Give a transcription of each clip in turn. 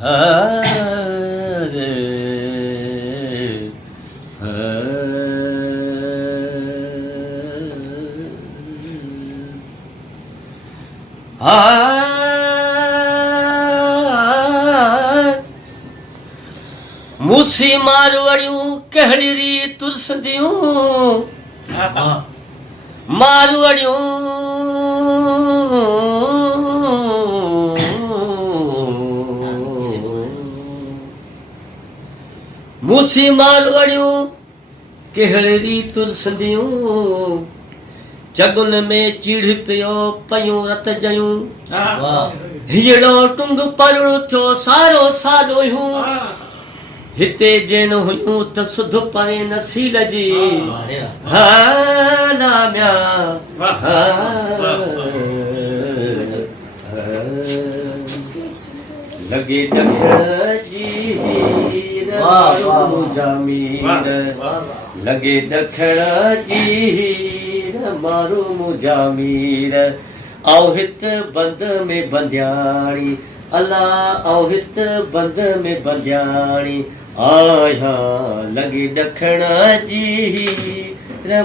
हरे मूसी मारवड़ियूं कहिड़ी री तुरसंदियूं मारवड़ियूं मूसी मारवड़ियूं कहिड़ी री तुरसंदियूं चगुन में चिढ़ पियो पयूं रत जयूं हिजड़ो टुंग परुड़ो थियो सारो सालो हूं हिते जेन हुयूं त सुध पवे नसील जी नाम्या लगे दखण जी मुजामीर लगे दखण जी मारो मुजामीर आओ हित बंद में बंध्याणी अल्लाह आओ हित बंद में बंध्याणी आया लगे दखण जी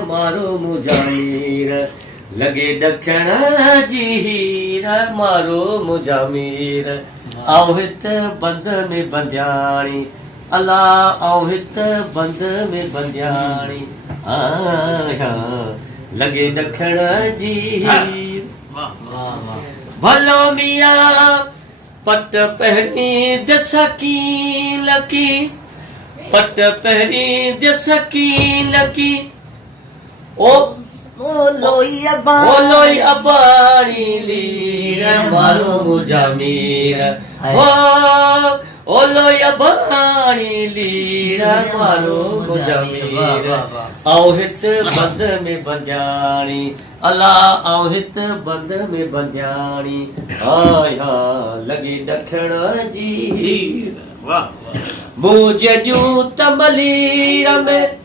मारो मुजामीर लगे दखण जी मारो मुजामीर आओ हित बंद में बंध्याणी अल्लाह आओ हित बंद में बंध्याणी आया लगे दखण जी भलो मिया पट पहनी दसकी लकी पट पहनी दसकी लकी ओ लोई अबाणी लीर मारो मुजामीर ओ लोई अबाणी लीर मारो मुजामीर आओ हित बंद में बंध्याणी अल्लाह आओ हित बंद में बंध्याणी आया लगे दखण जी मुझे जूं तमलीर में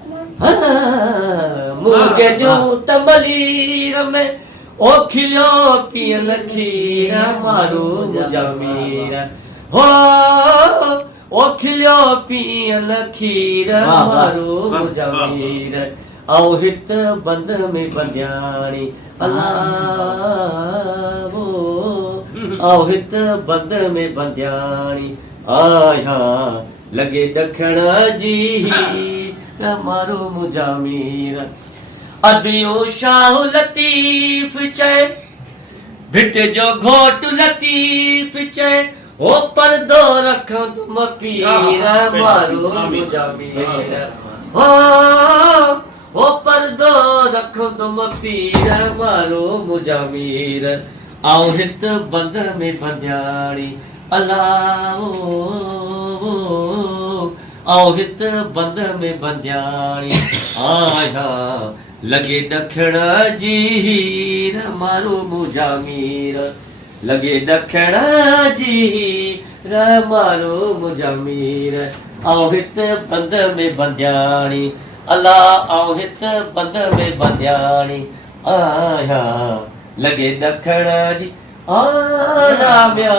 मुझे जूं तमलीर में ओ खिलो पियल खीर मारो मुजामीर हो ओ खिलो पियल खीर मारो मुजामीर आओ हित बंद में बंध्याणी अल्लाह आओ हित बंद में बंध्याणी आया लगे दखण जी मारो मुजामीर अदियो शाह लतीफ चए भिट जो घोट लतीफ चए ओ पर्दो रखो तुम पीर मारो मुजामीर ओ पर्दो रखो तुम पीर मारो मुजामीर आओ हित बंद में बंध्याणी अल्लाह आओ हित बंद में बंध्याणी आया लगे दखण जी मारो मुजामीर लगे दखण जी मारो मुजामीर आओ हित बंद में बंध्याणी अल्लाह आओ हित बंद में बंध्याणी आया लगे दखण जी आ नाम्या